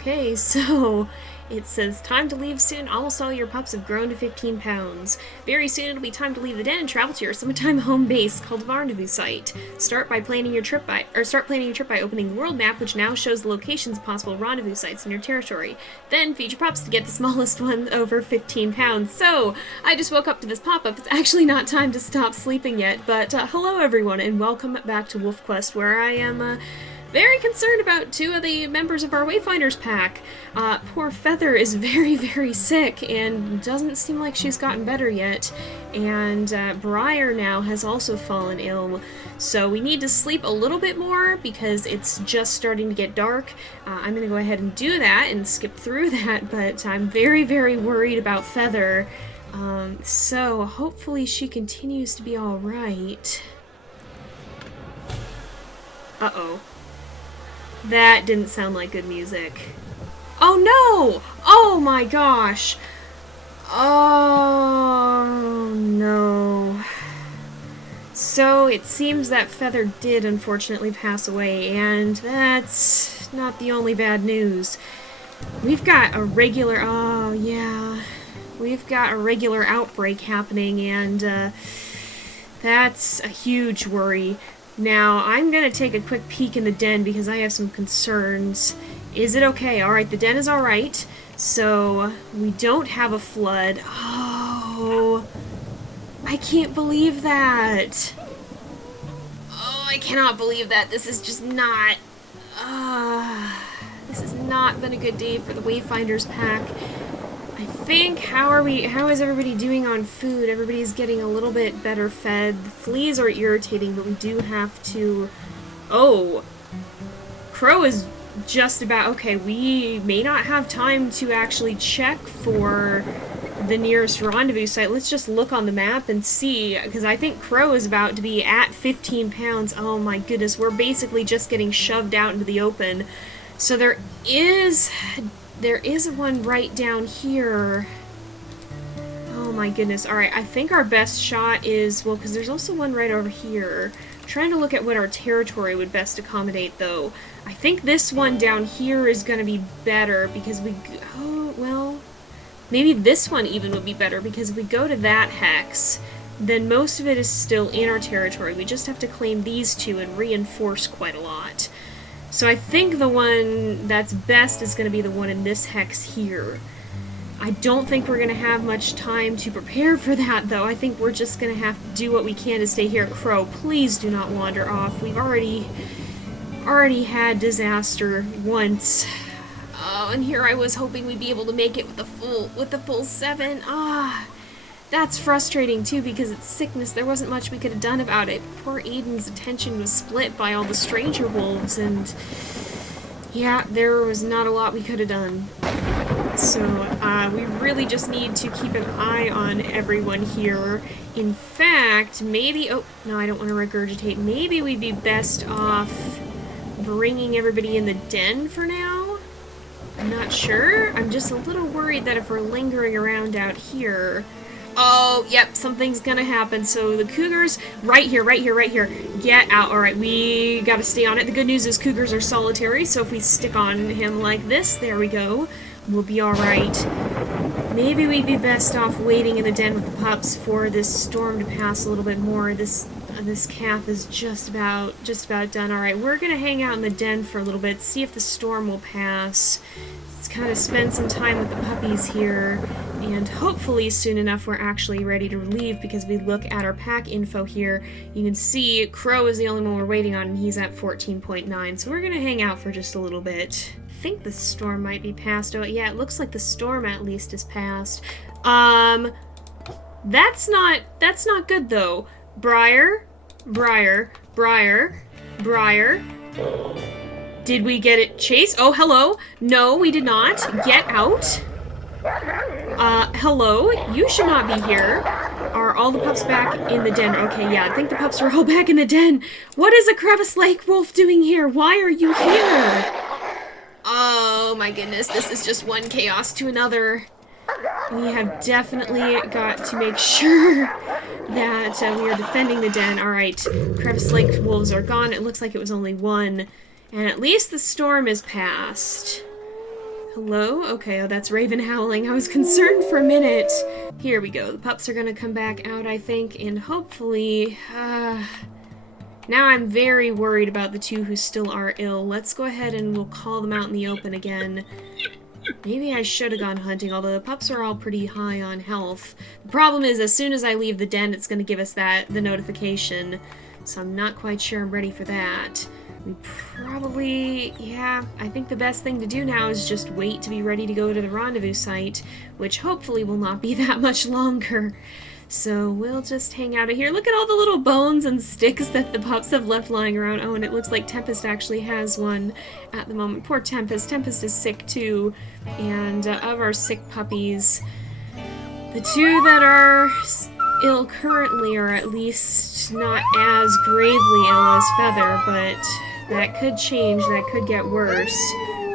Okay, so it says time to leave soon. Almost all your pups have grown to 15 pounds. Very soon it'll be time to leave the den and travel to your summertime home base called the Rendezvous site. Start planning your trip by opening the world map, which now shows the locations of possible rendezvous sites in your territory. Then feed your pups to get the smallest one over 15 pounds. So I just woke up to this pop-up. It's actually not time to stop sleeping yet, but hello everyone and welcome back to WolfQuest, where I am very concerned about two of the members of our Wayfinders pack. Poor Feather is very, very sick and doesn't seem like she's gotten better yet. And Briar now has also fallen ill. So we need to sleep a little bit more because it's just starting to get dark. I'm going to go ahead and do that and skip through that, but I'm very, very worried about Feather. So hopefully she continues to be alright. Uh-oh. That didn't sound like good music. Oh no! Oh my gosh! Oh no. So it seems that Feather did unfortunately pass away, and that's not the only bad news. We've got a regular... Oh yeah. We've got a regular outbreak happening, and that's a huge worry. Now, I'm going to take a quick peek in the den because I have some concerns. Is it okay? Alright, the den is alright. So, we don't have a flood. Oh, I can't believe that. Oh, I cannot believe that. This is just not... this has not been a good day for the Wayfinders pack. I think, how is everybody doing on food? Everybody's getting a little bit better fed. The fleas are irritating, but we do have to... Oh! Crow is just about... Okay, we may not have time to actually check for the nearest rendezvous site. Let's just look on the map and see, because I think Crow is about to be at 15 pounds. Oh my goodness, we're basically just getting shoved out into the open. So there is one right down here. Oh my goodness. Alright, I think our best shot is... Well, because there's also one right over here. I'm trying to look at what our territory would best accommodate, though. I think this one down here is going to be better, because we... Oh, well... Maybe this one even would be better, because if we go to that hex, then most of it is still in our territory. We just have to claim these two and reinforce quite a lot. So I think the one that's best is going to be the one in this hex here. I don't think we're going to have much time to prepare for that, though. I think we're just going to have to do what we can to stay here. Crow, please do not wander off. We've already had disaster once. Oh, and here I was hoping we'd be able to make it with the full 7. That's frustrating, too, because it's sickness. There wasn't much we could have done about it. Poor Aden's attention was split by all the stranger wolves, and... Yeah, there was not a lot we could have done. So, we really just need to keep an eye on everyone here. In fact, maybe... Oh, no, I don't want to regurgitate. Maybe we'd be best off bringing everybody in the den for now? I'm not sure. I'm just a little worried that if we're lingering around out here... Oh, yep, something's gonna happen. So the cougars, right here, get out. Alright, we gotta stay on it. The good news is cougars are solitary, so if we stick on him like this, there we go, we'll be alright. Maybe we'd be best off waiting in the den with the pups for this storm to pass a little bit more. This calf is just about done. Alright, we're gonna hang out in the den for a little bit, see if the storm will pass. Let's kind of spend some time with the puppies here. And hopefully soon enough we're actually ready to leave, because we look at our pack info here, you can see Crow is the only one we're waiting on, and he's at 14.9, so we're gonna hang out for just a little bit. I think the storm might be past. Oh yeah, it looks like the storm at least is past. That's not good though. Briar. Did we get it chased? Oh, hello. No, we did not. Get out. Hello? You should not be here. Are all the pups back in the den? Okay, yeah, I think the pups are all back in the den. What is a crevice lake wolf doing here? Why are you here? Oh my goodness, this is just one chaos to another. We have definitely got to make sure that we are defending the den. Alright, crevice lake wolves are gone. It looks like it was only one. And at least the storm is past. Hello? Okay, oh, that's Raven howling. I was concerned for a minute. Here we go. The pups are gonna come back out, I think, and hopefully, now I'm very worried about the two who still are ill. Let's go ahead and we'll call them out in the open again. Maybe I should have gone hunting, although the pups are all pretty high on health. The problem is, as soon as I leave the den, it's going to give us the notification, so I'm not quite sure I'm ready for that. We probably, yeah, I think the best thing to do now is just wait to be ready to go to the rendezvous site, which hopefully will not be that much longer. So we'll just hang out here. Look at all the little bones and sticks that the pups have left lying around. Oh, and it looks like Tempest actually has one at the moment. Poor Tempest. Tempest is sick too. And of our sick puppies, the two that are ill currently are at least not as gravely ill as Feather, but that could change. That could get worse.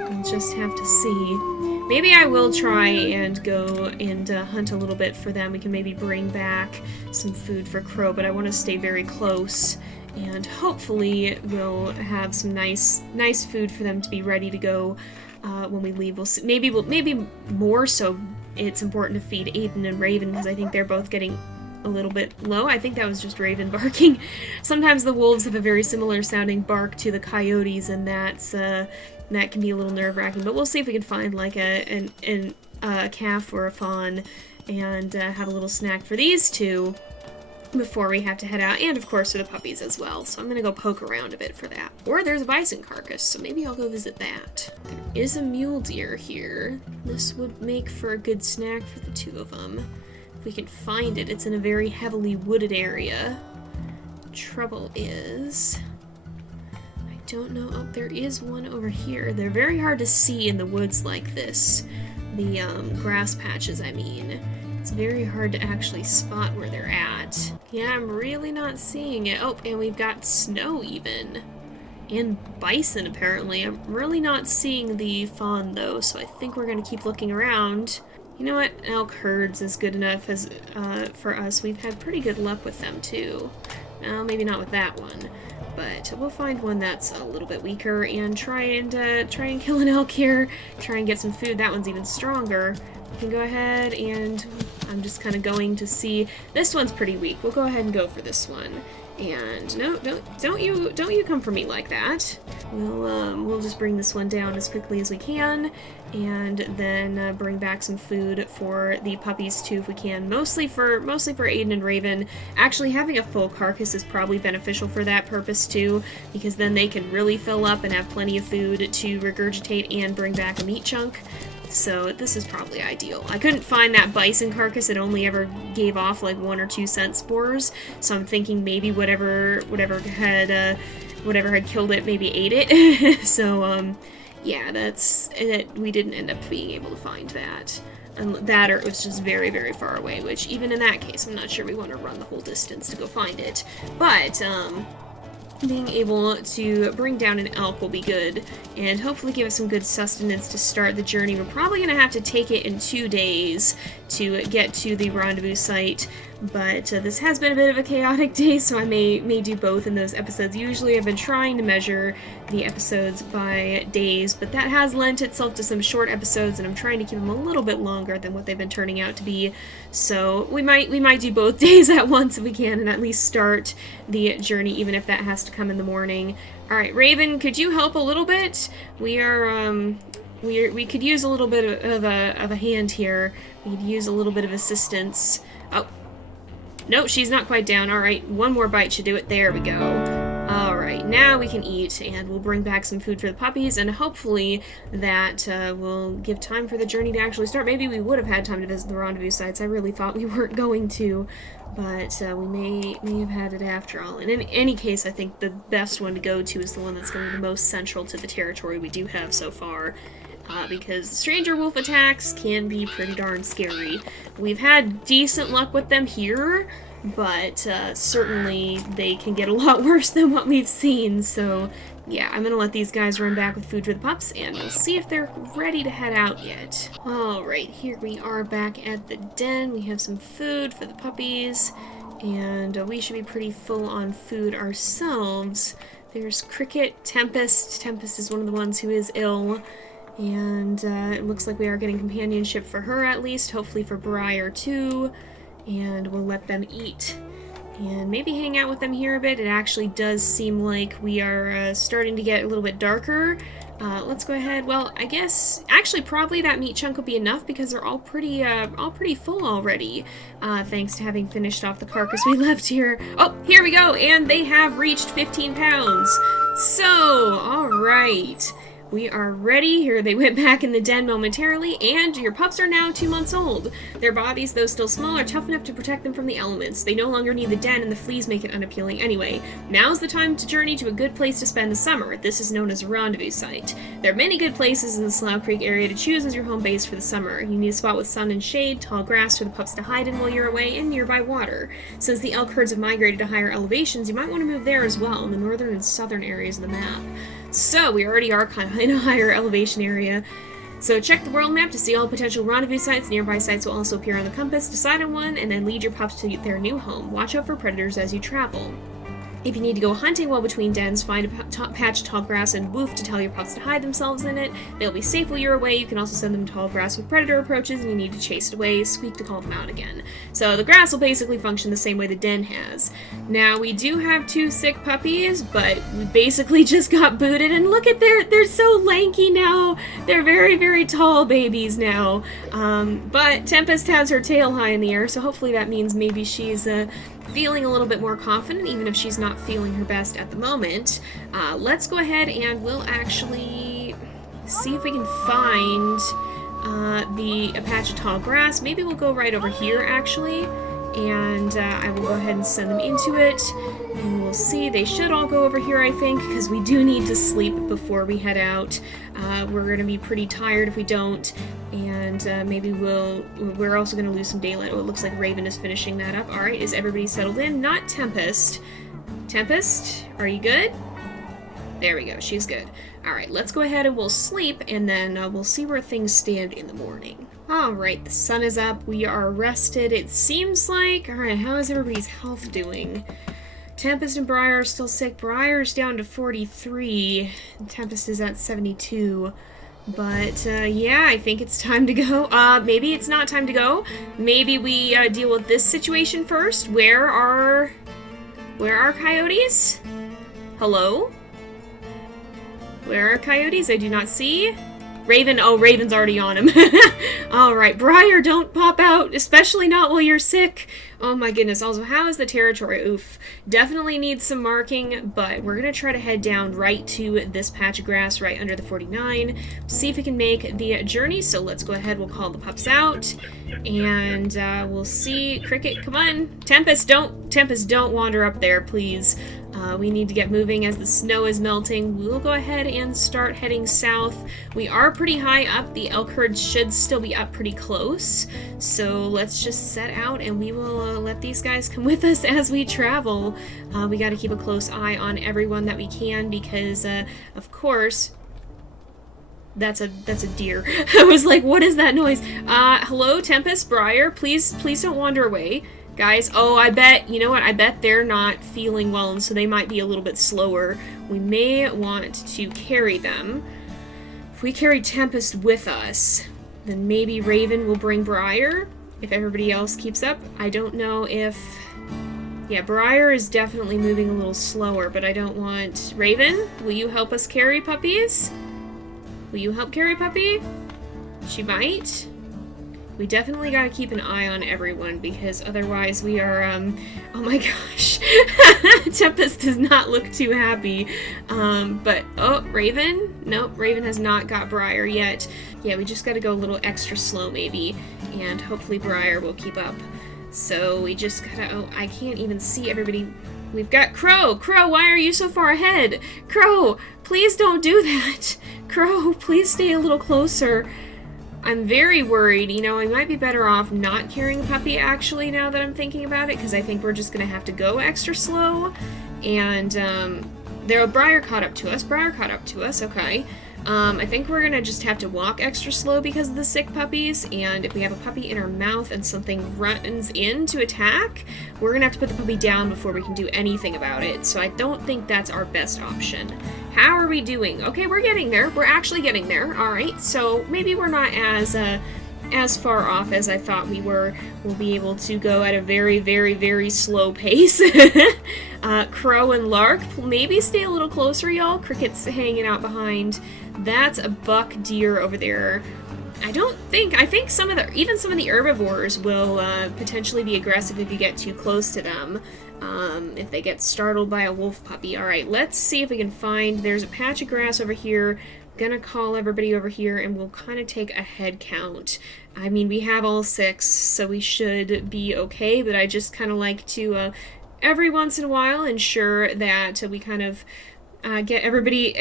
We'll just have to see. Maybe I will try and go and hunt a little bit for them. We can maybe bring back some food for Crow, but I want to stay very close. And hopefully we'll have some nice food for them to be ready to go when we leave. We'll see. Maybe more so it's important to feed Aden and Raven, because I think they're both getting a little bit low. I think that was just Raven barking. Sometimes the wolves have a very similar sounding bark to the coyotes, and that can be a little nerve-wracking, but we'll see if we can find like a calf or a fawn and have a little snack for these two before we have to head out, and of course for the puppies as well. So I'm gonna go poke around a bit for that. Or there's a bison carcass, so maybe I'll go visit that. There is a mule deer here. This would make for a good snack for the two of them. If we can find it. It's in a very heavily wooded area. Trouble is, don't know. Oh, there is one over here. They're very hard to see in the woods like this. The grass patches, I mean. It's very hard to actually spot where they're at. Yeah, I'm really not seeing it. Oh, and we've got snow even. And bison, apparently. I'm really not seeing the fawn, though, so I think we're going to keep looking around. You know what? Elk herds is good enough as for us. We've had pretty good luck with them, too. Well, maybe not with that one. But we'll find one that's a little bit weaker and try and kill an elk here. Try and get some food. That one's even stronger. We can go ahead and I'm just kind of going to see. This one's pretty weak. We'll go ahead and go for this one. And no, don't you come for me like that. We'll just bring this one down as quickly as we can, and then bring back some food for the puppies too if we can. Mostly for Aden and Raven. Actually, having a full carcass is probably beneficial for that purpose too, because then they can really fill up and have plenty of food to regurgitate and bring back a meat chunk. So this is probably ideal. I couldn't find that bison carcass. It only ever gave off like 1 or 2 scent spores. So I'm thinking maybe whatever had killed it maybe ate it. So yeah, we didn't end up being able to find that. And that, or it was just very, very far away, which even in that case, I'm not sure we want to run the whole distance to go find it. But being able to bring down an elk will be good, and hopefully give us some good sustenance to start the journey. We're probably going to have to take it in 2 days to get to the rendezvous site, but this has been a bit of a chaotic day, so I may do both in those episodes. Usually I've been trying to measure the episodes by days, but that has lent itself to some short episodes, and I'm trying to keep them a little bit longer than what they've been turning out to be. So we might do both days at once if we can, and at least start the journey, even if that has to come in the morning. Alright, Raven, could you help a little bit? We could use a little bit of a hand here. We could use a little bit of assistance. Oh, no, she's not quite down. Alright, one more bite should do it. There we go. Alright, now we can eat, and we'll bring back some food for the puppies, and hopefully that will give time for the journey to actually start. Maybe we would have had time to visit the rendezvous sites. I really thought we weren't going to, but we may have had it after all. And in any case, I think the best one to go to is the one that's going to be the most central to the territory we do have so far. Because stranger wolf attacks can be pretty darn scary. We've had decent luck with them here, but certainly they can get a lot worse than what we've seen. So yeah, I'm gonna let these guys run back with food for the pups, and we'll see if they're ready to head out yet. Alright, here we are back at the den. We have some food for the puppies, and we should be pretty full on food ourselves. There's Cricket, Tempest. Tempest is one of the ones who is ill. And it looks like we are getting companionship for her at least, hopefully for Briar too. And we'll let them eat and maybe hang out with them here a bit. It actually does seem like we are starting to get a little bit darker. Let's go ahead. Well, I guess actually probably that meat chunk will be enough because they're all pretty full already. Thanks to having finished off the carcass we left here. Oh, here we go, and they have reached 15 pounds. So, all right. We are ready. Here they went back in the den momentarily, and your pups are now 2 months old. Their bodies, though still small, are tough enough to protect them from the elements. They no longer need the den, and the fleas make it unappealing anyway. Now's the time to journey to a good place to spend the summer. This is known as a rendezvous site. There are many good places in the Slough Creek area to choose as your home base for the summer. You need a spot with sun and shade, tall grass for the pups to hide in while you're away, and nearby water. Since the elk herds have migrated to higher elevations, you might want to move there as well, in the northern and southern areas of the map. So, we already are kind of in a higher elevation area. So check the world map to see all potential rendezvous sites. Nearby sites will also appear on the compass. Decide on one, and then lead your pups to their new home. Watch out for predators as you travel. If you need to go hunting while between dens, find a patch of tall grass and woof to tell your pups to hide themselves in it. They'll be safe while you're away. You can also send them tall grass with predator approaches, and you need to chase it away, squeak to call them out again. So the grass will basically function the same way the den has. Now, we do have 2 sick puppies, but we basically just got booted, and look at they're so lanky now. They're very, very tall babies now. But Tempest has her tail high in the air, so hopefully that means maybe she's feeling a little bit more confident, even if she's not feeling her best at the moment. Let's go ahead and we'll actually see if we can find a patch of tall grass. Maybe we'll go right over here, actually, and I will go ahead and send them into it, and we'll see. They should all go over here, I think, because we do need to sleep before we head out. We're going to be pretty tired if we don't, and maybe we're also going to lose some daylight. Oh, it looks like Raven is finishing that up. Alright, is everybody settled in? Not Tempest. Tempest, are you good? There we go, she's good. Alright, let's go ahead and we'll sleep, and then we'll see where things stand in the morning. Alright, the sun is up, we are rested, it seems like. Alright, how is everybody's health doing? Tempest and Briar are still sick. Briar's down to 43. Tempest is at 72. But, yeah, I think it's time to go. Maybe it's not time to go. Maybe we deal with this situation first. Where are coyotes? Hello? Where are coyotes? I do not see. Raven, oh, Raven's already on him. Alright, Briar, don't pop out, especially not while you're sick. Oh my goodness. Also, how is the territory? Oof. Definitely needs some marking, but we're going to try to head down right to this patch of grass right under the 49. See if we can make the journey. So let's go ahead. We'll call the pups out, and we'll see. Cricket, come on. Tempest, don't wander up there, please. We need to get moving as the snow is melting. We'll go ahead and start heading south. We are pretty high up. The elk herd should still be up pretty close. So let's just set out, and we will let these guys come with us as we travel. We got to keep a close eye on everyone that we can because, of course, that's a deer. I was like, what is that noise? Hello, Tempest, Briar, please don't wander away. Guys, oh, I bet, you know what, I bet they're not feeling well, and so they might be a little bit slower. We may want to carry them. If we carry Tempest with us, then maybe Raven will bring Briar, if everybody else keeps up. I don't know if... Yeah, Briar is definitely moving a little slower, but I don't want... Raven, will you help us carry puppies? Will you help carry Puppy? She might. We definitely gotta keep an eye on everyone, because otherwise we are, oh my gosh. Tempest does not look too happy. But, oh, Raven? Nope, Raven has not got Briar yet. Yeah, we just gotta go a little extra slow, maybe, and hopefully Briar will keep up. So we just gotta, oh, I can't even see everybody. We've got Crow! Crow, why are you so far ahead? Crow, please don't do that! Crow, please stay a little closer. I'm very worried, you know, I might be better off not carrying a puppy, actually, now that I'm thinking about it, because I think we're just going to have to go extra slow, and, Briar caught up to us, okay. I think we're going to just have to walk extra slow because of the sick puppies, and if we have a puppy in our mouth and something runs in to attack, we're going to have to put the puppy down before we can do anything about it, so I don't think that's our best option. How are we doing? Okay, we're getting there. We're actually getting there. All right, so maybe we're not as far off as I thought we were. We'll be able to go at a very, very, very slow pace. Crow and Lark, maybe stay a little closer, y'all. Cricket's hanging out behind. That's a buck deer over there. I think even some of the herbivores will potentially be aggressive if you get too close to them. If they get startled by a wolf puppy. Alright, let's see if we can find... There's a patch of grass over here. I'm gonna call everybody over here, and we'll kind of take a head count. I mean, we have all 6, so we should be okay, but I just kind of like to, every once in a while, ensure that we kind of get everybody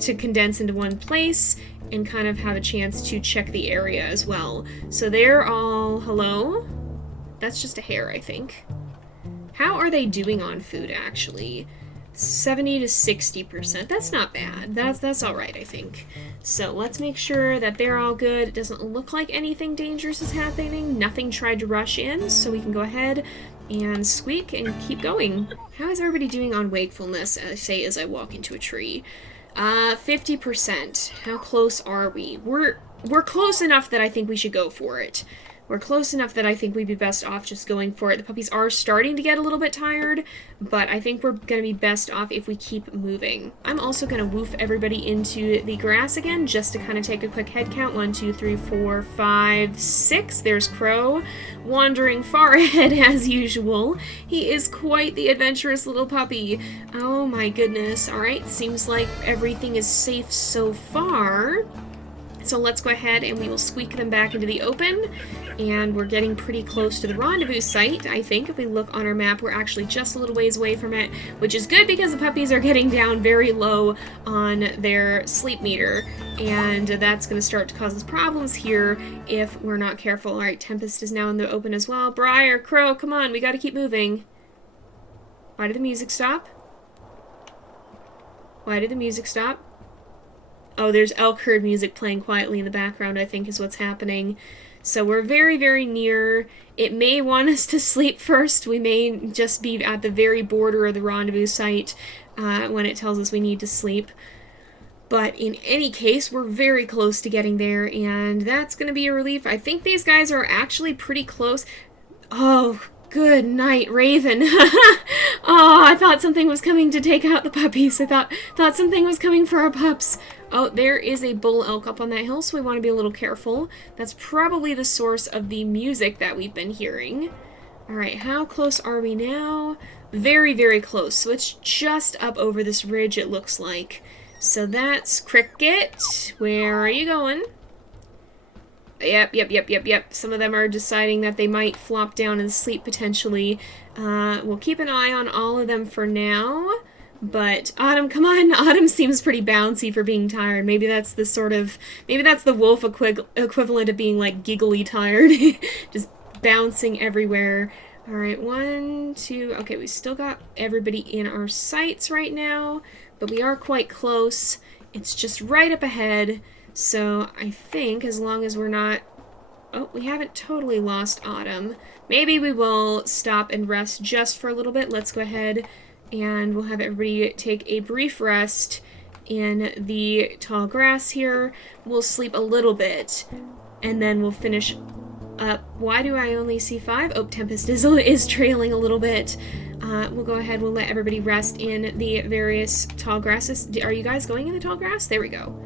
to condense into one place, and kind of have a chance to check the area as well. So they're all... Hello? That's just a hare, I think. How are they doing on food, actually? 70 to 60%. That's not bad. That's alright, I think. So let's make sure that they're all good. It doesn't look like anything dangerous is happening. Nothing tried to rush in, so we can go ahead and squeak and keep going. How is everybody doing on wakefulness, say, as I walk into a tree? 50%. How close are we? We're close enough that I think we should go for it. We're close enough that I think we'd be best off just going for it. The puppies are starting to get a little bit tired, but I think we're going to be best off if we keep moving. I'm also going to woof everybody into the grass again, just to kind of take a quick head count. 1, 2, 3, 4, 5, 6. There's Crow, wandering far ahead as usual. He is quite the adventurous little puppy. Oh my goodness. Alright, seems like everything is safe so far. So let's go ahead and we will squeak them back into the open, and we're getting pretty close to the rendezvous site, I think. If we look on our map, we're actually just a little ways away from it, which is good because the puppies are getting down very low on their sleep meter, and that's going to start to cause us problems here if we're not careful. Alright, Tempest is now in the open as well. Briar, Crow, come on, we gotta keep moving. Why did the music stop? Why did the music stop? Oh, there's elk herd music playing quietly in the background, I think is what's happening. So we're very, very near. It may want us to sleep first. We may just be at the very border of the rendezvous site when it tells us we need to sleep. But in any case, we're very close to getting there, and that's going to be a relief. I think these guys are actually pretty close. Oh, good night, Raven. Oh, I thought something was coming to take out the puppies. I thought something was coming for our pups. Oh, there is a bull elk up on that hill, so we want to be a little careful. That's probably the source of the music that we've been hearing. Alright, how close are we now? Very, very close. So it's just up over this ridge, it looks like. So that's Cricket. Where are you going? Yep. Some of them are deciding that they might flop down and sleep potentially. We'll keep an eye on all of them for now. But Autumn, come on. Autumn seems pretty bouncy for being tired. Maybe that's the wolf equivalent of being like giggly tired. Just bouncing everywhere. Alright, 1, 2, okay, we still got everybody in our sights right now, but we are quite close. It's just right up ahead, so I think as long as we're not... Oh, we haven't totally lost Autumn. Maybe we will stop and rest just for a little bit. Let's go ahead and we'll have everybody take a brief rest in the tall grass here. We'll sleep a little bit, and then we'll finish up. Why do I only see 5? Oh, Tempest is trailing a little bit. We'll go ahead, we'll let everybody rest in the various tall grasses. Are you guys going in the tall grass? There we go.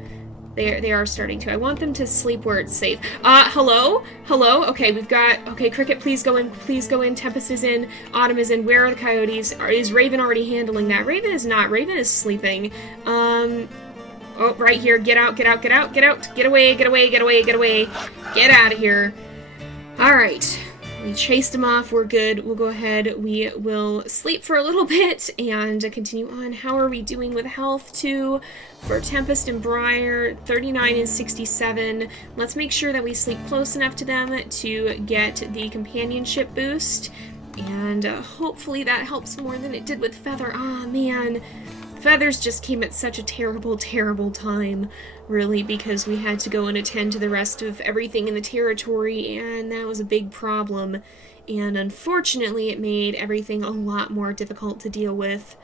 They are starting to. I want them to sleep where it's safe. Hello? Hello? Okay, we've got... Okay, Cricket, please go in. Please go in. Tempest is in. Autumn is in. Where are the coyotes? Is Raven already handling that? Raven is not. Raven is sleeping. Oh, right here. Get out, get out, get out, get out. Get away, get away, get away, get away. Get out of here. Alright. We chased him off. We're good. We'll go ahead. We will sleep for a little bit and continue on. How are we doing with health, too? For Tempest and Briar, 39 and 67. Let's make sure that we sleep close enough to them to get the companionship boost. And hopefully that helps more than it did with Feather. Ah, man. Feathers just came at such a terrible, terrible time, really, because we had to go and attend to the rest of everything in the territory, and that was a big problem. And unfortunately, it made everything a lot more difficult to deal with.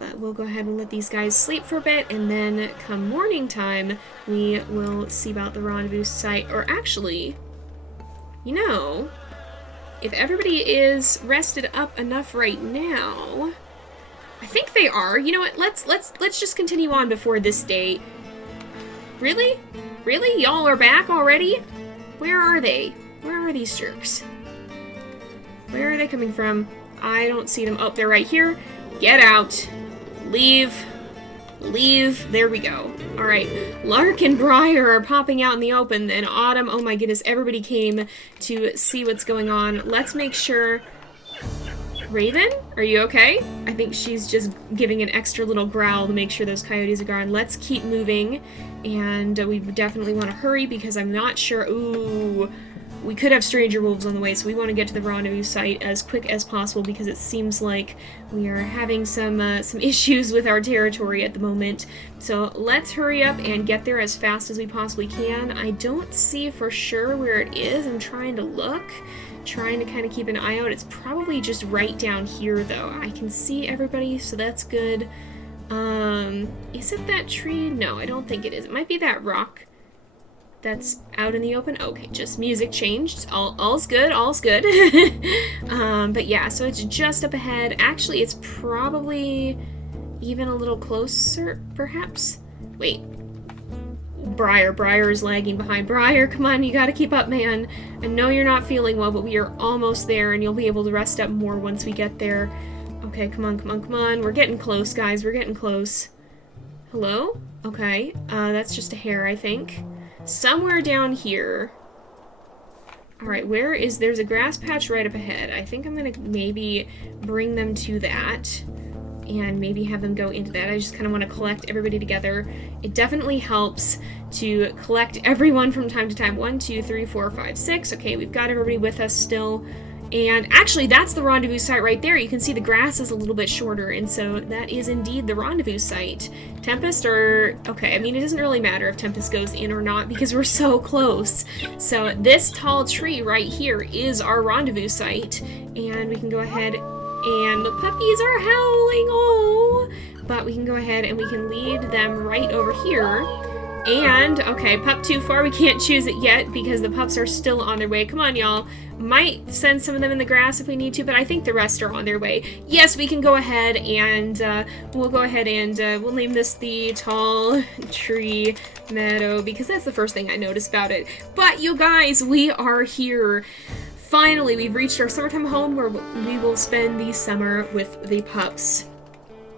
But we'll go ahead and let these guys sleep for a bit, and then come morning time, we will see about the rendezvous site. Or actually, you know, if everybody is rested up enough right now, I think they are. You know what? Let's just continue on before this date. Really? Really? Y'all are back already? Where are they? Where are these jerks? Where are they coming from? I don't see them. Oh, they're right here. Get out. Leave. Leave. There we go. Alright. Lark and Briar are popping out in the open, and Autumn, oh my goodness, everybody came to see what's going on. Let's make sure... Raven? Are you okay? I think she's just giving an extra little growl to make sure those coyotes are gone. Let's keep moving, and we definitely want to hurry because I'm not sure... Ooh... We could have stranger wolves on the way, so we want to get to the rendezvous site as quick as possible because it seems like we are having some issues with our territory at the moment. So let's hurry up and get there as fast as we possibly can. I don't see for sure where it is. I'm trying to look, trying to kind of keep an eye out. It's probably just right down here, though. I can see everybody, so that's good. Is it that tree? No, I don't think it is. It might be that rock that's out in the open. Okay, just music changed. All's good, all's good. But yeah, so it's just up ahead. Actually, it's probably even a little closer, perhaps? Wait. Briar is lagging behind. Briar, come on, you gotta keep up, man. I know you're not feeling well, but we are almost there, and you'll be able to rest up more once we get there. Okay, come on, come on, come on. We're getting close, guys. We're getting close. Hello? Okay, that's just a hare, I think. Somewhere down here. Alright, there's a grass patch right up ahead. I think I'm gonna maybe bring them to that and maybe have them go into that. I just kind of want to collect everybody together. It definitely helps to collect everyone from time to time. 1, 2, 3, 4, 5, 6. Okay, we've got everybody with us still. And actually, that's the rendezvous site right there. You can see the grass is a little bit shorter, and so that is indeed the rendezvous site. Tempest or... Okay, I mean, it doesn't really matter if Tempest goes in or not because we're so close. So this tall tree right here is our rendezvous site, and we can go ahead and the puppies are howling, oh! But we can go ahead and we can lead them right over here. And, okay, pup too far, we can't choose it yet because the pups are still on their way. Come on, y'all. Might send some of them in the grass if we need to, but I think the rest are on their way. Yes, we can go ahead and we'll go ahead and we'll name this the Tall Tree Meadow because that's the first thing I noticed about it. But you guys, we are here. Finally, we've reached our summertime home where we will spend the summer with the pups.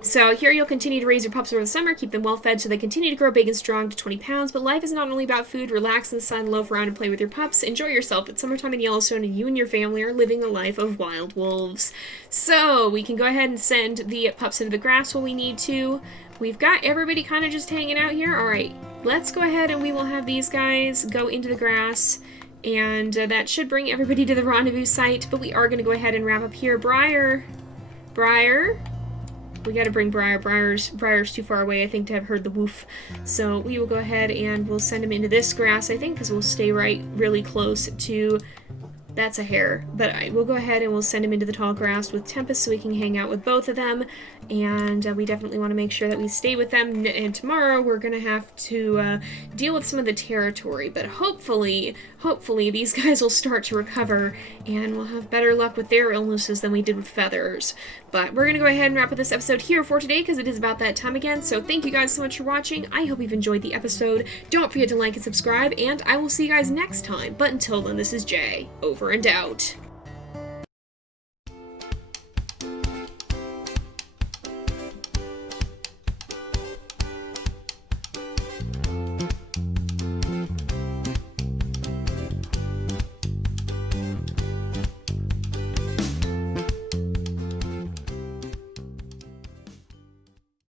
So here you'll continue to raise your pups over the summer, keep them well fed so they continue to grow big and strong to 20 pounds, but life is not only about food. Relax in the sun, loaf around and play with your pups. Enjoy yourself. It's summertime in Yellowstone and you and your family are living a life of wild wolves. So we can go ahead and send the pups into the grass when we need to. We've got everybody kind of just hanging out here. Alright, let's go ahead and we will have these guys go into the grass. And that should bring everybody to the rendezvous site, but we are going to go ahead and wrap up here. Briar. We gotta bring Briar. Briar's too far away, I think, to have heard the woof. So we will go ahead and we'll send him into this grass, I think, because we'll stay really close to... That's a hare. But we'll go ahead and we'll send him into the tall grass with Tempest so we can hang out with both of them. And we definitely want to make sure that we stay with them. And tomorrow we're going to have to deal with some of the territory. But hopefully these guys will start to recover and we'll have better luck with their illnesses than we did with Feathers. But we're going to go ahead and wrap up this episode here for today because it is about that time again. So thank you guys so much for watching. I hope you've enjoyed the episode. Don't forget to like and subscribe, and I will see you guys next time. But until then, this is Jay, over and out.